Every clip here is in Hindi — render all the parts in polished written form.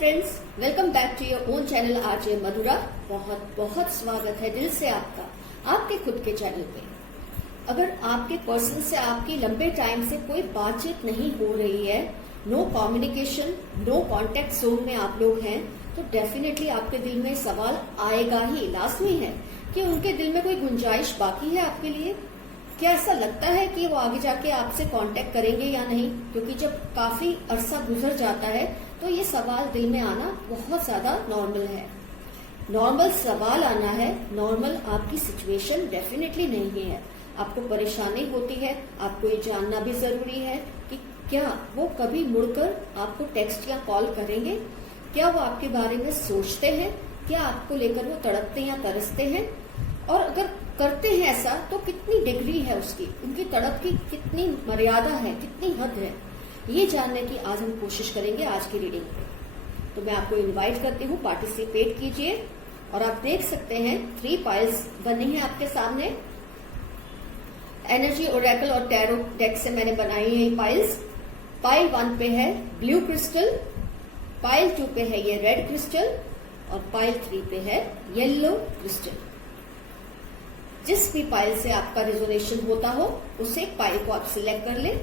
Friends, welcome back to your own channel RJ Madhura. बहुत बहुत स्वागत है दिल से आपका आपके खुद के चैनल पे। अगर आपके पर्सन से आपकी लंबे टाइम से कोई बातचीत नहीं हो रही है, no communication, no contact zone में आप लोग हैं, तो डेफिनेटली आपके दिल में सवाल आएगा ही, लाजमी है कि उनके दिल में कोई गुंजाइश बाकी है आपके लिए। क्या ऐसा लगता है कि वो आगे जाके आपसे कांटेक्ट करेंगे या नहीं? क्योंकि जब काफी अरसा गुजर जाता है तो ये सवाल दिल में आना बहुत ज्यादा नॉर्मल है। नॉर्मल सवाल आना है, नॉर्मल आपकी सिचुएशन डेफिनेटली नहीं है। आपको परेशानी होती है, आपको ये जानना भी जरूरी है कि क्या वो कभी मुड़कर आपको टेक्स्ट या कॉल करेंगे, क्या वो आपके बारे में सोचते हैं, क्या आपको लेकर वो तड़पते या तरसते हैं, और अगर करते हैं ऐसा तो कितनी डिग्री है उसकी, उनकी तड़प की कितनी मर्यादा है, कितनी हद है, ये जानने की आज हम कोशिश करेंगे आज की रीडिंग पे। तो मैं आपको इनवाइट करती हूँ, पार्टिसिपेट कीजिए। और आप देख सकते हैं 3 पाइल्स बनी है आपके सामने। एनर्जी ओरेकल और टैरो डेक से मैंने बनाई है ये पाइल्स। पाइल 1 पे है ब्लू क्रिस्टल, पाइल 2 पे है ये रेड क्रिस्टल, और पाइल 3 पे है येलो क्रिस्टल। जिस भी पाइल से आपका रिजोनेशन होता हो उस एक पाइल को आप सिलेक्ट कर लें।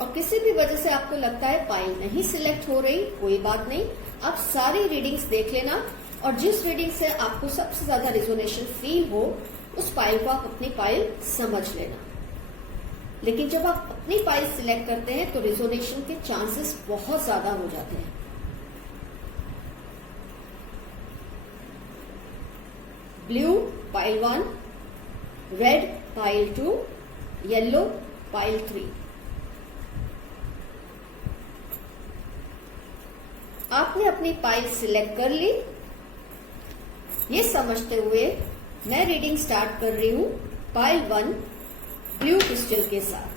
और किसी भी वजह से आपको लगता है पाइल नहीं सिलेक्ट हो रही, कोई बात नहीं, आप सारी रीडिंग्स देख लेना और जिस रीडिंग से आपको सबसे ज्यादा रिजोनेशन फील हो उस पाइल को आप अपनी पाइल समझ लेना। लेकिन जब आप अपनी पाइल सिलेक्ट करते हैं तो रिजोनेशन के चांसेस बहुत ज्यादा हो जाते हैं। Blue pile 1, red pile 2, yellow pile 3। आपने अपनी पाइल सिलेक्ट कर ली। ये समझते हुए मैं रीडिंग स्टार्ट कर रही हूं पाइल 1 ब्लू क्रिस्टल के साथ।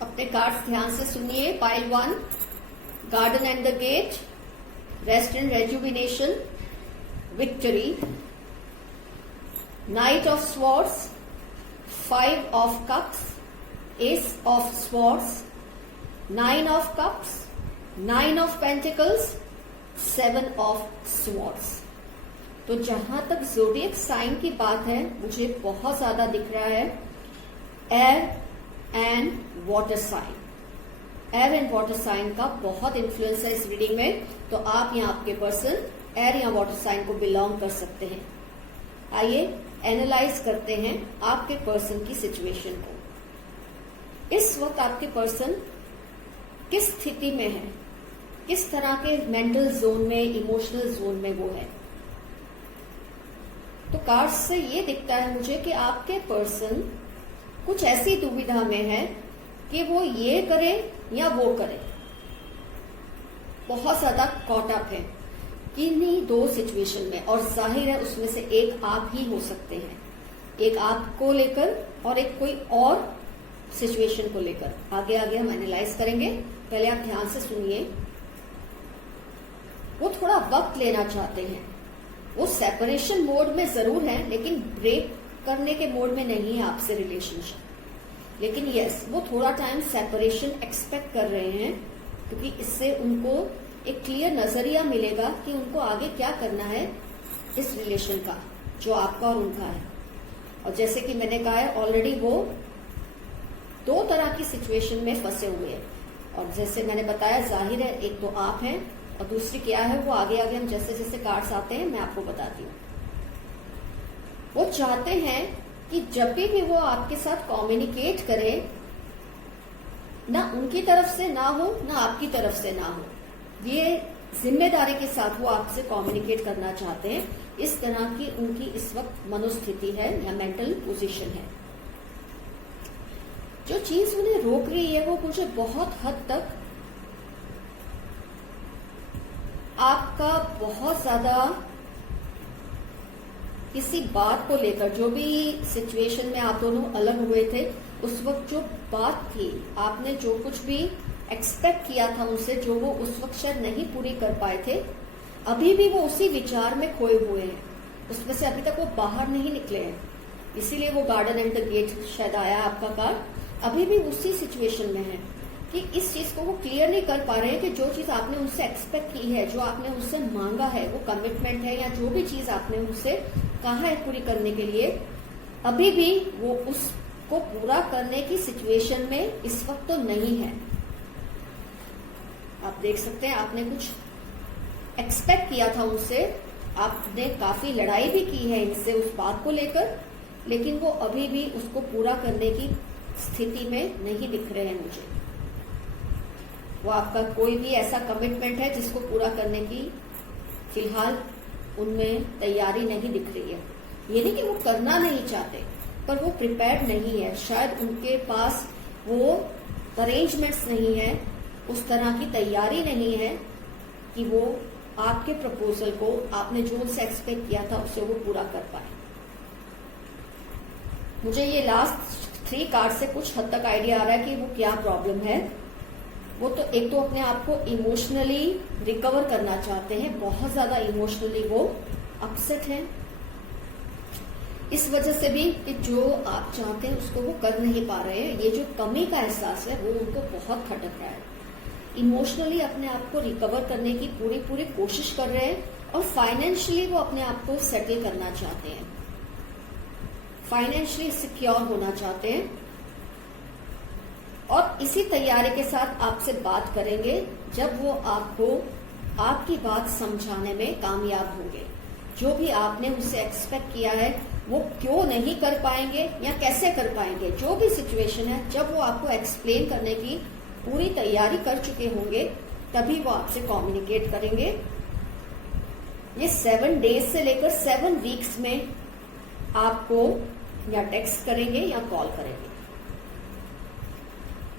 अपने कार्ड्स ध्यान से सुनिए। Pile 1 garden and the gate, rest and rejuvenation, victory, knight of swords, 5 of cups, ace of swords, 9 of cups, 9 of pentacles, 7 of swords. तो जहां तक ज़ोडिएक साइन की बात है मुझे बहुत ज्यादा दिख रहा है air and water sign. Air and water sign का बहुत इन्फ्लुएंस है इस रीडिंग में, तो आप या आपके पर्सन एयर या वाटर साइन को बिलोंग कर सकते हैं। आइए एनालाइज करते हैं आपके पर्सन की सिचुएशन को। इस वक्त आपके पर्सन किस स्थिति में है, किस तरह के मेंटल जोन में, इमोशनल जोन में वो है। तो कार्ड्स से ये दिखता है मुझे कि आपके पर्सन कुछ ऐसी दुविधा में है कि वो ये करे या वो करे। बहुत ज्यादा कॉट अप है किन्हीं 2 सिचुएशन में, और जाहिर है उसमें से एक आप ही हो सकते हैं, एक आपको लेकर और एक कोई और सिचुएशन को लेकर। आगे आगे हम एनालाइज करेंगे, पहले आप ध्यान से सुनिए। वो थोड़ा वक्त लेना चाहते हैं, वो सेपरेशन मोड में जरूर है लेकिन ब्रेक करने के मोड में नहीं है आपसे रिलेशनशिप। लेकिन यस, वो थोड़ा टाइम सेपरेशन एक्सपेक्ट कर रहे हैं क्योंकि इससे उनको एक क्लियर नजरिया मिलेगा कि उनको आगे क्या करना है इस रिलेशन का, जो आपका और उनका है। और जैसे कि मैंने कहा है ऑलरेडी वो 2 तरह की सिचुएशन में फंसे हुए हैं, और जैसे मैंने बताया जाहिर है एक तो आप हैं और दूसरी क्या है वो आगे आगे हम जैसे जैसे कार्ड्स आते हैं मैं आपको बताती हूँ। वो चाहते हैं कि जब भी वो आपके साथ कम्युनिकेट करे, ना उनकी तरफ से ना हो ना आपकी तरफ से ना हो, ये जिम्मेदारी के साथ वो आपसे कम्युनिकेट करना चाहते हैं। इस तरह की उनकी इस वक्त मनोस्थिति है या मेंटल पोजीशन है। जो चीज उन्हें रोक रही है वो मुझे बहुत हद तक आपका बहुत ज्यादा किसी बात को लेकर, जो भी सिचुएशन में आप दोनों अलग हुए थे, उस वक्त जो बात थी, आपने जो कुछ भी एक्सपेक्ट किया था उनसे, जो वो उस वक्त शायद नहीं पूरी कर पाए थे, अभी भी वो उसी विचार में खोए हुए हैं, उसमें से अभी तक वो बाहर नहीं निकले हैं। इसीलिए वो गार्डन एंड द गेट शायद आया आपका कार्ड। अभी भी उसी सिचुएशन में है कि इस चीज को वो क्लियर नहीं कर पा रहे हैं कि जो चीज आपने उनसे एक्सपेक्ट की है, जो आपने उनसे मांगा है, वो कमिटमेंट है या जो भी चीज आपने उनसे कहा है पूरी करने के लिए, अभी भी वो उसको पूरा करने की सिचुएशन में इस वक्त तो नहीं है। आप देख सकते हैं, आपने कुछ एक्सपेक्ट किया था उनसे, आपने काफी लड़ाई भी की है इनसे उस बात को लेकर, लेकिन वो अभी भी उसको पूरा करने की स्थिति में नहीं दिख रहे हैं मुझे। वो आपका कोई भी ऐसा कमिटमेंट है जिसको पूरा करने की फिलहाल उनमें तैयारी नहीं दिख रही है। ये नहीं कि वो करना नहीं चाहते, पर वो प्रिपेयर्ड नहीं है। शायद उनके पास वो अरेंजमेंट्स नहीं है, उस तरह की तैयारी नहीं है कि वो आपके प्रपोजल को, आपने जो उनसे एक्सपेक्ट किया था, उसे वो पूरा कर पाए। मुझे ये लास्ट 3 कार्ड से कुछ हद तक आइडिया आ रहा है कि वो क्या प्रॉब्लम है। वो तो एक तो अपने आप को इमोशनली रिकवर करना चाहते हैं, बहुत ज्यादा इमोशनली वो अपसेट हैं, इस वजह से भी कि जो आप चाहते हैं उसको वो कर नहीं पा रहे हैं। ये जो कमी का एहसास है वो उनको बहुत खटक रहा है। इमोशनली अपने आप को रिकवर करने की पूरी कोशिश कर रहे हैं, और फाइनेंशियली वो अपने आप को सेटल करना चाहते हैं, फाइनेंशियली सिक्योर होना चाहते हैं, और इसी तैयारी के साथ आपसे बात करेंगे जब वो आपको आपकी बात समझाने में कामयाब होंगे। जो भी आपने उनसे एक्सपेक्ट किया है वो क्यों नहीं कर पाएंगे या कैसे कर पाएंगे, जो भी सिचुएशन है, जब वो आपको एक्सप्लेन करने की पूरी तैयारी कर चुके होंगे, तभी वो आपसे कम्युनिकेट करेंगे। ये 7 डेज से लेकर 7 वीक्स में आपको या टेक्स्ट करेंगे या कॉल करेंगे।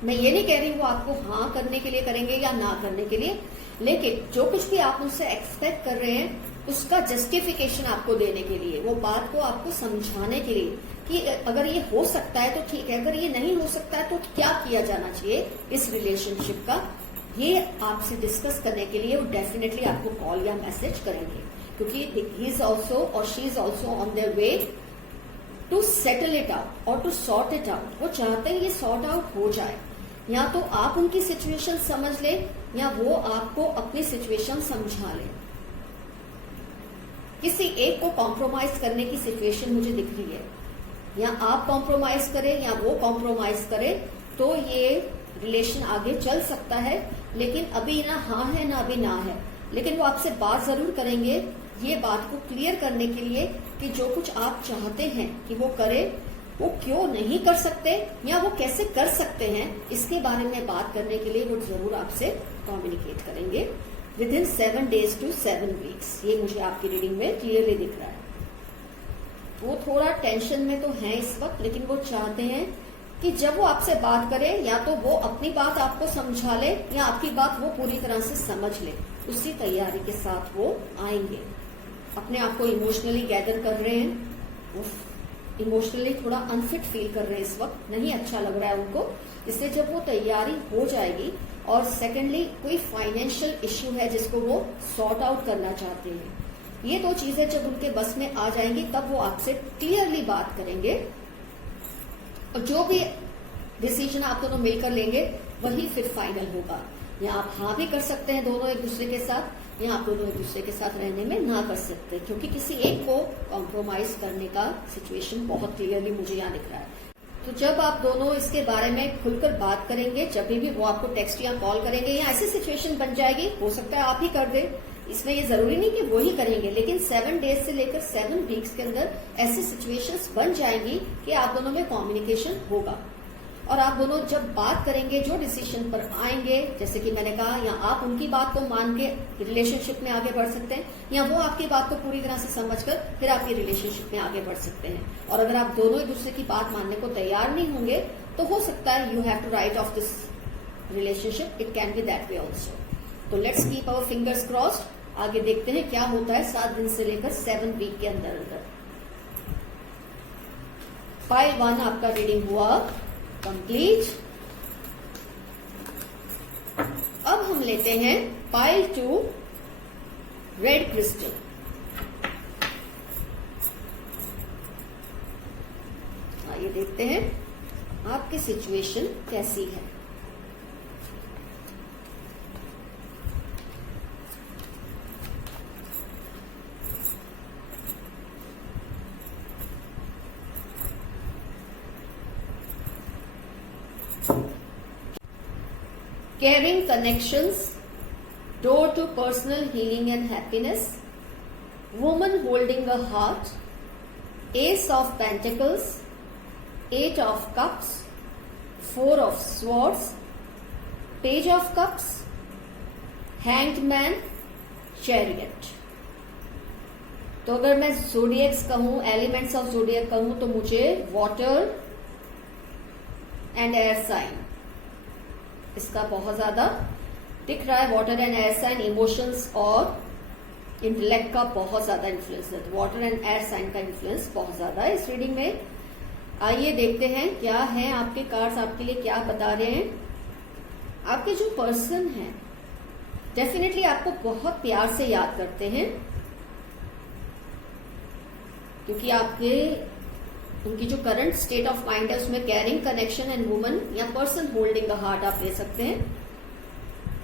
मैं ये नहीं कह रही वो आपको हाँ करने के लिए करेंगे या ना करने के लिए, लेकिन जो कुछ भी आप उनसे एक्सपेक्ट कर रहे हैं उसका जस्टिफिकेशन आपको देने के लिए, वो बात को आपको समझाने के लिए कि अगर ये हो सकता है तो ठीक है, अगर ये नहीं हो सकता है तो क्या किया जाना चाहिए इस रिलेशनशिप का, ये आपसे डिस्कस करने के लिए वो डेफिनेटली आपको कॉल या मैसेज करेंगे, क्योंकि ही इज ऑल्सो और she is also on their way to settle it out और टू सॉर्ट इट आउट। वो चाहते हैं ये सॉर्ट आउट हो जाए, या तो आप उनकी सिचुएशन समझ ले या वो आपको अपनी सिचुएशन समझा ले। किसी एक को कॉम्प्रोमाइज करने की सिचुएशन मुझे दिख रही है, या आप कॉम्प्रोमाइज करें या वो कॉम्प्रोमाइज करे, तो ये रिलेशन आगे चल सकता है। लेकिन अभी ना हाँ है ना अभी ना है, लेकिन वो आपसे बात जरूर करेंगे ये बात को क्लियर करने के लिए कि जो कुछ आप चाहते हैं कि वो करे, वो क्यों नहीं कर सकते या वो कैसे कर सकते हैं, इसके बारे में बात करने के लिए वो जरूर आपसे कम्युनिकेट करेंगे विदिन 7 days to 7 weeks। ये मुझे आपकी रीडिंग में क्लियरली दिख रहा है। वो थोड़ा टेंशन में तो है इस वक्त, लेकिन वो चाहते हैं कि जब वो आपसे बात करे, या तो वो अपनी बात आपको समझा ले या आपकी बात वो पूरी तरह से समझ ले। उसी तैयारी के साथ वो आएंगे। अपने आप को इमोशनली गैदर कर रहे हैं, वो इमोशनली थोड़ा अनफिट फील कर रहे हैं इस वक्त, नहीं अच्छा लग रहा है उनको। इसलिए जब वो तैयारी हो जाएगी, और सेकेंडली कोई फाइनेंशियल इश्यू है जिसको वो सॉर्ट आउट करना चाहते हैं, ये 2 चीजें जब उनके बस में आ जाएंगी तब वो आपसे क्लियरली बात करेंगे, और जो भी डिसीजन आप दोनों मिलकर लेंगे वही फिर फाइनल होगा। या आप हाँ भी कर सकते हैं दोनों एक दूसरे के साथ, या आप दोनों एक दूसरे के साथ रहने में ना कर सकते, क्योंकि किसी एक को कॉम्प्रोमाइज करने का सिचुएशन बहुत क्लियरली मुझे यहाँ दिख रहा है। तो जब आप दोनों इसके बारे में खुलकर बात करेंगे, जब भी वो आपको टेक्स्ट या कॉल करेंगे, या ऐसी सिचुएशन बन जाएगी, हो सकता है आप ही कर दे, इसमें ये जरूरी नहीं कि वो ही करेंगे, लेकिन 7 डेज से लेकर 7 वीक्स के अंदर ऐसी सिचुएशंस बन जाएंगी कि आप दोनों में कम्युनिकेशन होगा। और आप दोनों जब बात करेंगे, जो डिसीजन पर आएंगे, जैसे कि मैंने कहा, या आप उनकी बात को मान के रिलेशनशिप में आगे बढ़ सकते हैं, या वो आपकी बात को पूरी तरह से समझकर फिर आपकी रिलेशनशिप में आगे बढ़ सकते हैं। और अगर आप दोनों एक दूसरे की बात मानने को तैयार नहीं होंगे, तो हो सकता है you have to write off this relationship, it can be that way also. तो let's keep our fingers crossed. आगे देखते हैं क्या होता है 7 दिन से लेकर 7 वीक के अंदर अंदर। पाइल 1 आपका रीडिंग हुआ कंप्लीट। अब हम लेते हैं पाइल 2 रेड क्रिस्टल। आइए देखते हैं आपकी सिचुएशन कैसी है। Caring connections, door to personal healing and happiness, woman holding a heart, Ace of Pentacles, 8 of Cups, 4 of Swords, Page of Cups, Hanged Man, Chariot। तो अगर मैं ज़ोडिएक्स कहूं, एलिमेंट्स ऑफ ज़ोडिएक कहूं, तो मुझे वाटर एंड एयर साइन इसका बहुत ज्यादा दिख रहा है। Water and air sign emotions और इंटेलेक्ट का बहुत ज्यादा इन्फ्लुएंस है। वाटर एंड एयर साइन का इन्फ्लुएंस बहुत ज्यादा है इस रीडिंग में। आइए देखते हैं क्या है आपके कार्ड्स आपके लिए क्या बता रहे हैं। आपके जो पर्सन है डेफिनेटली आपको बहुत प्यार से याद करते हैं, क्योंकि आपके उनकी जो करंट स्टेट ऑफ माइंड है उसमें कैरिंग कनेक्शन एंड वुमन या पर्सन होल्डिंग अ हार्ट आप ले सकते हैं।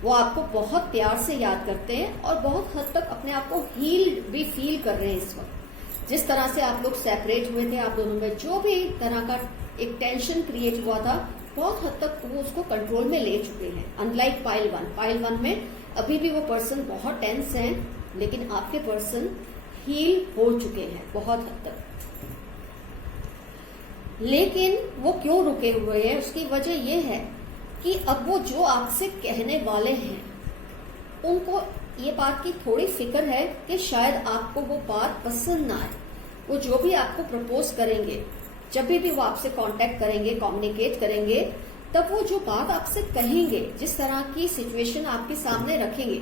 वो आपको बहुत प्यार से याद करते हैं और बहुत हद तक अपने आप को हील भी फील कर रहे हैं इस वक्त। जिस तरह से आप लोग सेपरेट हुए थे, आप दोनों में जो भी तरह का एक टेंशन क्रिएट हुआ था, बहुत हद तक वो उसको कंट्रोल में ले चुके हैं। अनलाइक पाइल वन में अभी भी वो पर्सन बहुत टेंस है, लेकिन आपके पर्सन हील हो चुके हैं बहुत हद तक। लेकिन वो क्यों रुके हुए हैं, उसकी वजह यह है कि अब वो जो आपसे कहने वाले हैं उनको ये बात की थोड़ी फिक्र है कि शायद आपको वो बात पसंद ना आए। वो जो भी आपको प्रपोज करेंगे, जब भी वो आपसे कांटेक्ट करेंगे, कम्युनिकेट करेंगे, तब वो जो बात आपसे कहेंगे, जिस तरह की सिचुएशन आपके सामने रखेंगे,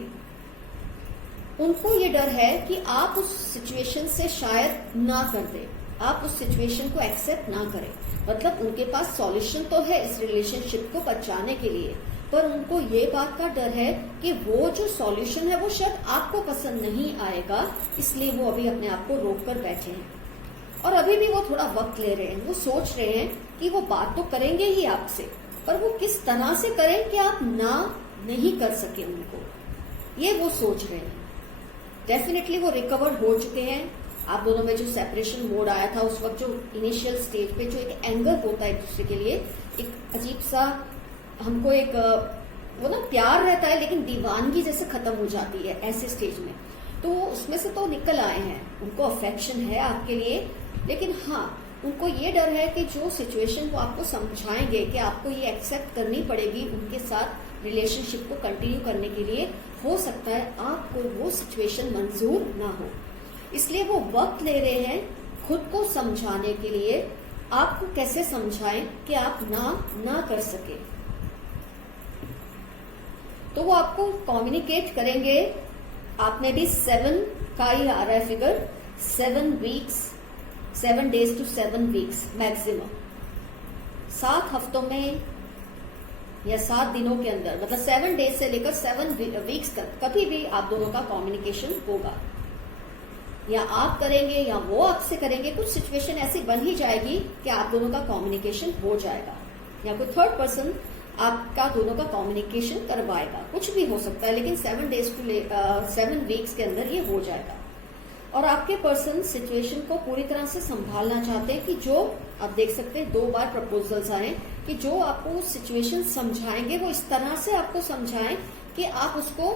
उनको ये डर है कि आप उस सिचुएशन से शायद ना कर दें, आप उस सिचुएशन को एक्सेप्ट ना करें। मतलब उनके पास सॉल्यूशन तो है इस रिलेशनशिप को बचाने के लिए, पर उनको ये बात का डर है कि वो जो सॉल्यूशन है वो शायद आपको पसंद नहीं आएगा, इसलिए वो अभी अपने आप को रोक कर बैठे हैं। और अभी भी वो थोड़ा वक्त ले रहे हैं। वो सोच रहे हैं कि वो बात तो करेंगे ही आपसे, पर वो किस तरह से करें कि आप ना नहीं कर सके उनको, ये वो सोच रहे हैं। डेफिनेटली वो रिकवर हो चुके हैं। आप दोनों में जो सेपरेशन मोड आया था उस वक्त, जो इनिशियल स्टेज पे जो एक एंगर होता है एक दूसरे के लिए, एक अजीब सा हमको एक वो ना प्यार रहता है लेकिन दीवानगी जैसे खत्म हो जाती है ऐसे स्टेज में, तो उसमें से तो निकल आए हैं। उनको अफेक्शन है आपके लिए, लेकिन हाँ उनको ये डर है कि जो सिचुएशन वो आपको समझाएंगे कि आपको ये एक्सेप्ट करनी पड़ेगी उनके साथ रिलेशनशिप को कंटिन्यू करने के लिए, हो सकता है आपको वो सिचुएशन मंजूर ना हो। इसलिए वो वक्त ले रहे हैं खुद को समझाने के लिए। आपको कैसे समझाएं कि आप ना कर सके, तो वो आपको कम्युनिकेट करेंगे। आपने भी 7 का ही आ रहा है figure, 7 weeks, 7 days to 7 weeks maximum, 7 हफ्तों में या 7 दिनों के अंदर, मतलब 7 डेज से लेकर 7 वीक्स तक कभी भी आप दोनों का कम्युनिकेशन होगा। या आप करेंगे या वो आपसे करेंगे, कुछ सिचुएशन ऐसी बन ही जाएगी कि आप दोनों का कम्युनिकेशन हो जाएगा, या कोई थर्ड पर्सन आपका दोनों का कम्युनिकेशन करवाएगा। कुछ भी हो सकता है, लेकिन 7 डेज टू 7 वीक्स के अंदर ये हो जाएगा। और आपके पर्सन सिचुएशन को पूरी तरह से संभालना चाहते हैं कि जो आप देख सकते हैं 2 बार प्रपोजल्स आए कि जो आपको सिचुएशन समझाएंगे वो इस तरह से आपको समझाएं कि आप उसको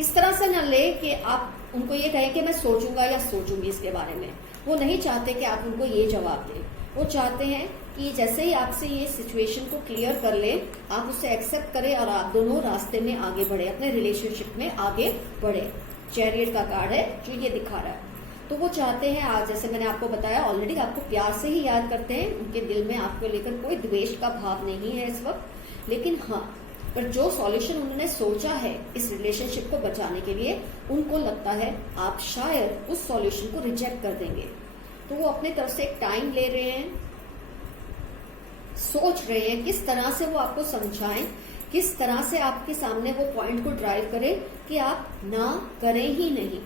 इस तरह से न ले कि आप उनको ये कहें कि मैं सोचूंगा या सोचूंगी इसके बारे में। वो नहीं चाहते कि आप उनको ये जवाब दें। वो चाहते हैं कि जैसे ही आपसे ये सिचुएशन को क्लियर कर ले, आप उसे एक्सेप्ट करें और आप दोनों रास्ते में आगे बढ़े, अपने रिलेशनशिप में आगे बढ़े। चैरियट का कार्ड है जो ये दिखा रहा है। तो वो चाहते हैं, आज जैसे मैंने आपको बताया ऑलरेडी, आपको प्यार से ही याद करते हैं। उनके दिल में आपको लेकर कोई द्वेष का भाव नहीं है इस वक्त, लेकिन हाँ, पर जो सॉल्यूशन उन्होंने सोचा है इस रिलेशनशिप को बचाने के लिए, उनको लगता है आप शायद उस सॉल्यूशन को रिजेक्ट कर देंगे। तो वो अपने तरफ से एक टाइम ले रहे हैं, सोच रहे हैं किस तरह से वो आपको समझाएं, किस तरह से आपके सामने वो पॉइंट को ड्राइव करें कि आप ना करें ही नहीं।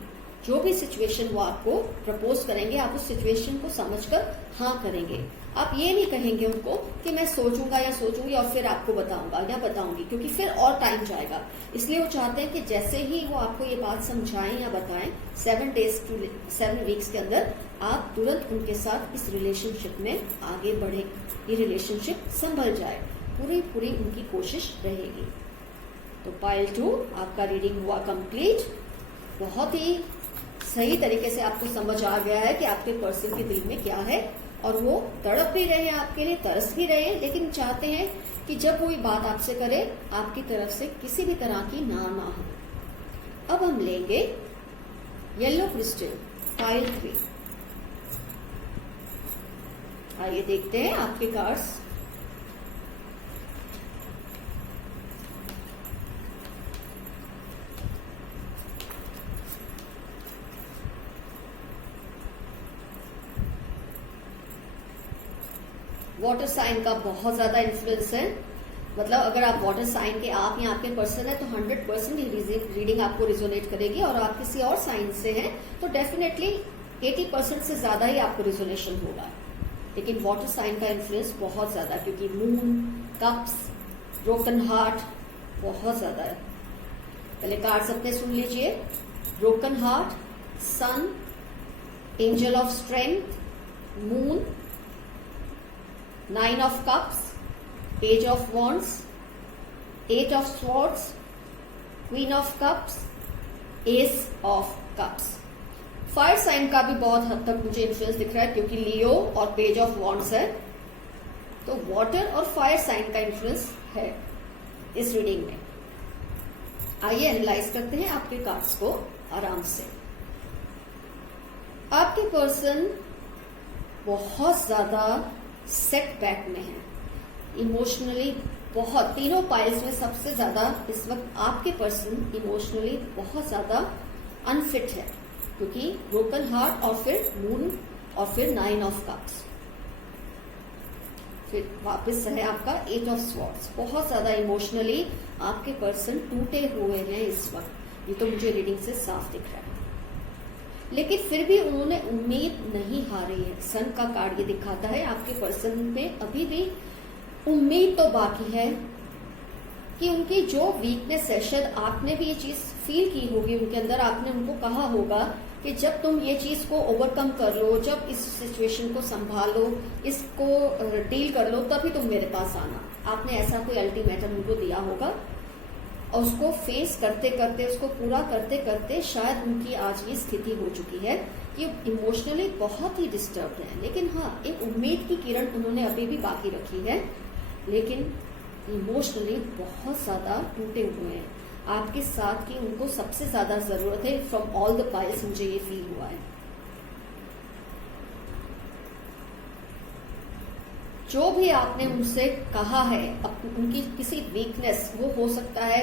जो भी सिचुएशन वो आपको प्रपोज करेंगे, आप उस सिचुएशन को समझकर हाँ करेंगे। आप ये नहीं कहेंगे उनको कि मैं सोचूंगा या सोचूंगी और फिर आपको बताऊंगा या बताऊंगी, क्योंकि फिर और टाइम जाएगा। इसलिए वो चाहते हैं कि जैसे ही वो आपको ये बात समझाएं या बताएं 7 वीक्स के अंदर आप तुरंत उनके साथ इस रिलेशनशिप में आगे बढ़े, ये रिलेशनशिप संभल जाए, पूरी उनकी कोशिश रहेगी। तो पाइल 2 आपका रीडिंग हुआ कंप्लीट। बहुत ही सही तरीके से आपको समझ आ गया है कि आपके पर्सन के दिल में क्या है, और वो तड़प भी रहे हैं आपके लिए, तरस भी रहे हैं, लेकिन चाहते हैं कि जब कोई बात आपसे करे आपकी तरफ से किसी भी तरह की ना हो। अब हम लेंगे येलो क्रिस्टल पाइल 3। आइए देखते हैं आपके कार्ड्स। वाटर साइन का बहुत ज्यादा इन्फ्लुएंस है। मतलब अगर आप वाटर साइन के आप या आपके पर्सन है तो 100% रीडिंग आपको रिजोनेट करेगी, और आप किसी और साइन से हैं तो डेफिनेटली 80% से ज्यादा ही आपको रिजोनेशन होगा। लेकिन वाटर साइन का इन्फ्लुएंस बहुत ज्यादा, क्योंकि मून, कप्स, ब्रोकन हार्ट बहुत ज्यादा है। पहले कार्ड्स अपने सुन लीजिए। Broken heart, sun, angel of strength, moon, 9 of cups, page of wands, 8 of swords, queen of cups, ace of cups। Fire sign का भी बहुत हद तक मुझे इन्फ्लुएंस दिख रहा है, क्योंकि लियो और पेज ऑफ वॉन्ड्स है, तो वाटर और फायर साइन का इन्फ्लुएंस है इस रीडिंग में। आइए एनालाइज करते हैं आपके कार्ड्स को आराम से। आपके पर्सन बहुत ज्यादा सेटबैक में है, इमोशनली बहुत, तीनों पाइल्स में सबसे ज्यादा इस वक्त आपके पर्सन इमोशनली बहुत ज्यादा अनफिट है, क्योंकि ब्रोकन हार्ट और फिर मून और फिर 9 ऑफ कप्स, फिर वापस है आपका 8 ऑफ स्वॉर्ड्स। बहुत ज्यादा इमोशनली आपके पर्सन टूटे हुए हैं इस वक्त, ये तो मुझे रीडिंग से साफ दिख रहा है। लेकिन फिर भी उन्होंने उम्मीद नहीं हारी है। सन का कार्ड ये दिखाता है आपके पर्सन में अभी भी उम्मीद तो बाकी है कि उनकी जो वीकनेस है, शायद आपने भी ये चीज फील की होगी उनके अंदर, आपने उनको कहा होगा कि जब तुम ये चीज को ओवरकम कर लो, जब इस सिचुएशन को संभालो, इसको डील कर लो, तभी तुम मेरे पास आना। आपने ऐसा कोई अल्टीमेटम उनको दिया होगा, और उसको फेस करते करते, उसको पूरा करते करते शायद उनकी आज ये स्थिति हो चुकी है कि इमोशनली बहुत ही डिस्टर्ब है। लेकिन हाँ, एक उम्मीद की किरण उन्होंने अभी भी बाकी रखी है, लेकिन इमोशनली बहुत ज्यादा टूटे हुए हैं। आपके साथ की उनको सबसे ज्यादा जरूरत है। फ्रॉम ऑल द पाइल्स मुझे ये फील हुआ है। जो भी आपने उनसे कहा है, उनकी किसी वीकनेस, वो हो सकता है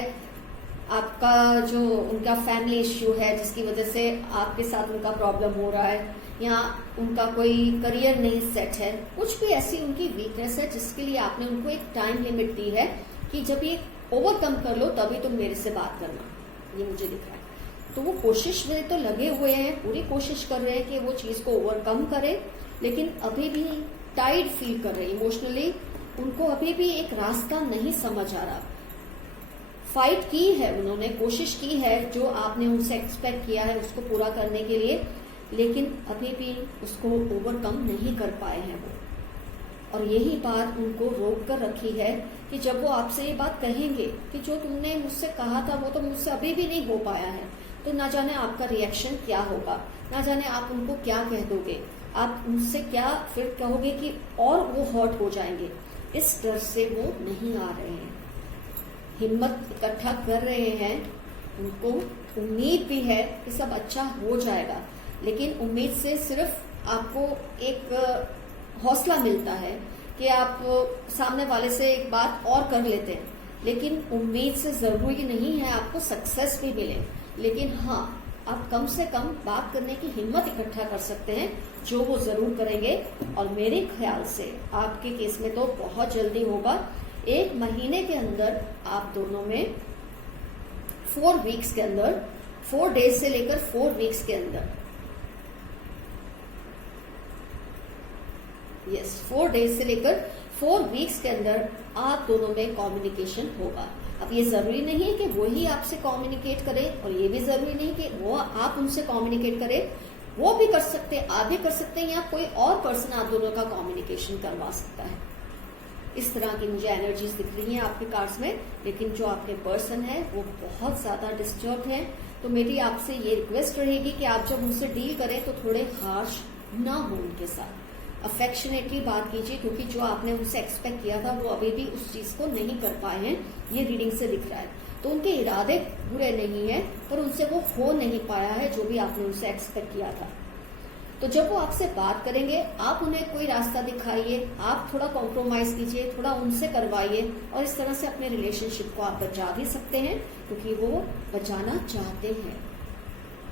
आपका जो उनका फैमिली इश्यू है जिसकी वजह से आपके साथ उनका प्रॉब्लम हो रहा है, या उनका कोई करियर नहीं सेट है, कुछ भी ऐसी उनकी वीकनेस है जिसके लिए आपने उनको एक टाइम लिमिट दी है कि जब ये ओवरकम कर लो तभी तुम मेरे से बात करना, ये मुझे दिख रहा है। तो वो कोशिश में तो लगे हुए हैं, पूरी कोशिश कर रहे हैं कि वो चीज को ओवरकम करे, लेकिन अभी भी टाइड फील कर रहे हैं इमोशनली। उनको अभी भी एक रास्ता नहीं समझ आ रहा। फाइट की है उन्होंने, कोशिश की है जो आपने उनसे एक्सपेक्ट किया है उसको पूरा करने के लिए, लेकिन अभी भी उसको ओवरकम नहीं कर पाए हैं वो। और यही बात उनको रोक कर रखी है कि जब वो आपसे ये बात कहेंगे कि जो तुमने मुझसे कहा था वो तो मुझसे अभी भी नहीं हो पाया है, तो ना जाने आपका रिएक्शन क्या होगा, ना जाने आप उनको क्या कह दोगे, आप उनसे क्या फिर कहोगे कि और वो हर्ट हो जाएंगे। इस डर से वो नहीं आ रहे हैं, हिम्मत इकट्ठा कर रहे हैं। उनको उम्मीद भी है कि सब अच्छा हो जाएगा, लेकिन उम्मीद से सिर्फ आपको एक हौसला मिलता है कि आप सामने वाले से एक बात और कर लेते हैं, लेकिन उम्मीद से जरूरी नहीं है आपको सक्सेस भी मिले। लेकिन हाँ, आप कम से कम बात करने की हिम्मत इकट्ठा कर सकते हैं, जो वो जरूर करेंगे। और मेरे ख्याल से आपके केस में तो बहुत जल्दी होगा। 1 महीने के अंदर आप दोनों में 4 वीक्स के अंदर, 4 डेज से लेकर 4 वीक्स के अंदर, 4 डेज से लेकर 4 वीक्स के अंदर आप दोनों में कम्युनिकेशन होगा। अब ये जरूरी नहीं है कि वो ही आपसे कम्युनिकेट करे, और ये भी जरूरी नहीं कि वो आप उनसे कम्युनिकेट करे। वो भी कर सकते हैं, आप भी कर सकते हैं, या कोई और पर्सन आप दोनों का कम्युनिकेशन करवा सकता है। इस तरह की मुझे एनर्जीज दिख रही हैं आपके कार्ड्स में। लेकिन जो आपके पर्सन है वो बहुत ज्यादा डिस्टर्ब है, तो मेरी आपसे ये रिक्वेस्ट रहेगी कि आप जब उनसे डील करें तो थोड़े हार्श ना हो उनके साथ, अफेक्शनेटली बात कीजिए, क्योंकि जो आपने उनसे एक्सपेक्ट किया था वो अभी भी उस चीज को नहीं कर पाए हैं, ये रीडिंग से दिख रहा है। तो उनके इरादे बुरे नहीं है, पर उनसे वो हो नहीं पाया है जो भी आपने उनसे एक्सपेक्ट किया था। तो जब वो आपसे बात करेंगे, आप उन्हें कोई रास्ता दिखाइए, आप थोड़ा कॉम्प्रोमाइज कीजिए, थोड़ा उनसे करवाइए, और इस तरह से अपने रिलेशनशिप को आप बचा भी सकते हैं, क्योंकि वो बचाना चाहते हैं।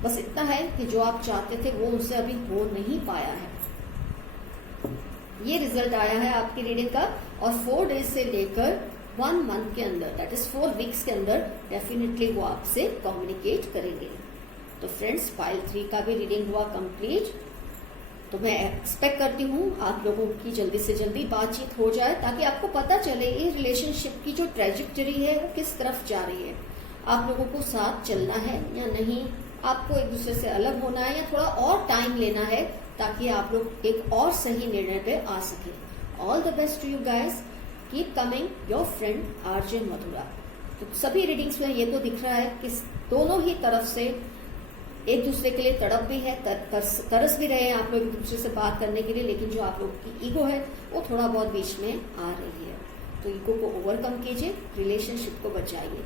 बस इतना है कि जो आप चाहते थे वो उनसे अभी हो नहीं पाया है। ये रिजल्ट आया है आपकी रीडिंग का, और 4 डेज से लेकर 1 मंथ के अंदर, दैट इज 4 वीक्स के अंदर डेफिनेटली वो आपसे कम्युनिकेट करेंगे। तो फ्रेंड्स, पाइल 3 का भी रीडिंग हुआ कंप्लीट। तो मैं एक्सपेक्ट करती हूँ आप लोगों की जल्दी से जल्दी बातचीत हो जाए, ताकि आपको पता चले ये रिलेशनशिप की जो ट्रेजेक्टरी है वो किस तरफ जा रही है। आप लोगों को साथ चलना है या नहीं, आपको एक दूसरे से अलग होना है, या थोड़ा और टाइम लेना है, ताकि आप लोग एक और सही निर्णय पे आ सके। All the best to you guys, keep coming, your friend RJ Madhura. तो सभी रीडिंग्स में ये तो दिख रहा है कि दोनों ही तरफ से एक दूसरे के लिए तड़प भी है, तरस भी रहे हैं आप लोग एक दूसरे से बात करने के लिए, लेकिन जो आप लोग की ईगो है वो थोड़ा बहुत बीच में आ रही है। तो ईगो को ओवरकम कीजिए, रिलेशनशिप को बचाइए।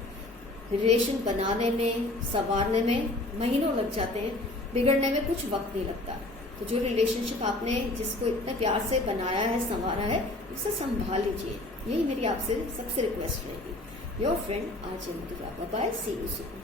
रिलेशन बनाने में, संवारने में महीनों लग जाते हैं, बिगड़ने में कुछ वक्त नहीं लगता। तो जो रिलेशनशिप आपने जिसको इतने प्यार से बनाया है, संवारा है, उसे संभाल लीजिए। यही मेरी आपसे सबसे रिक्वेस्ट रहेगी। Your friend RJ Madhura. Bye bye, see you soon.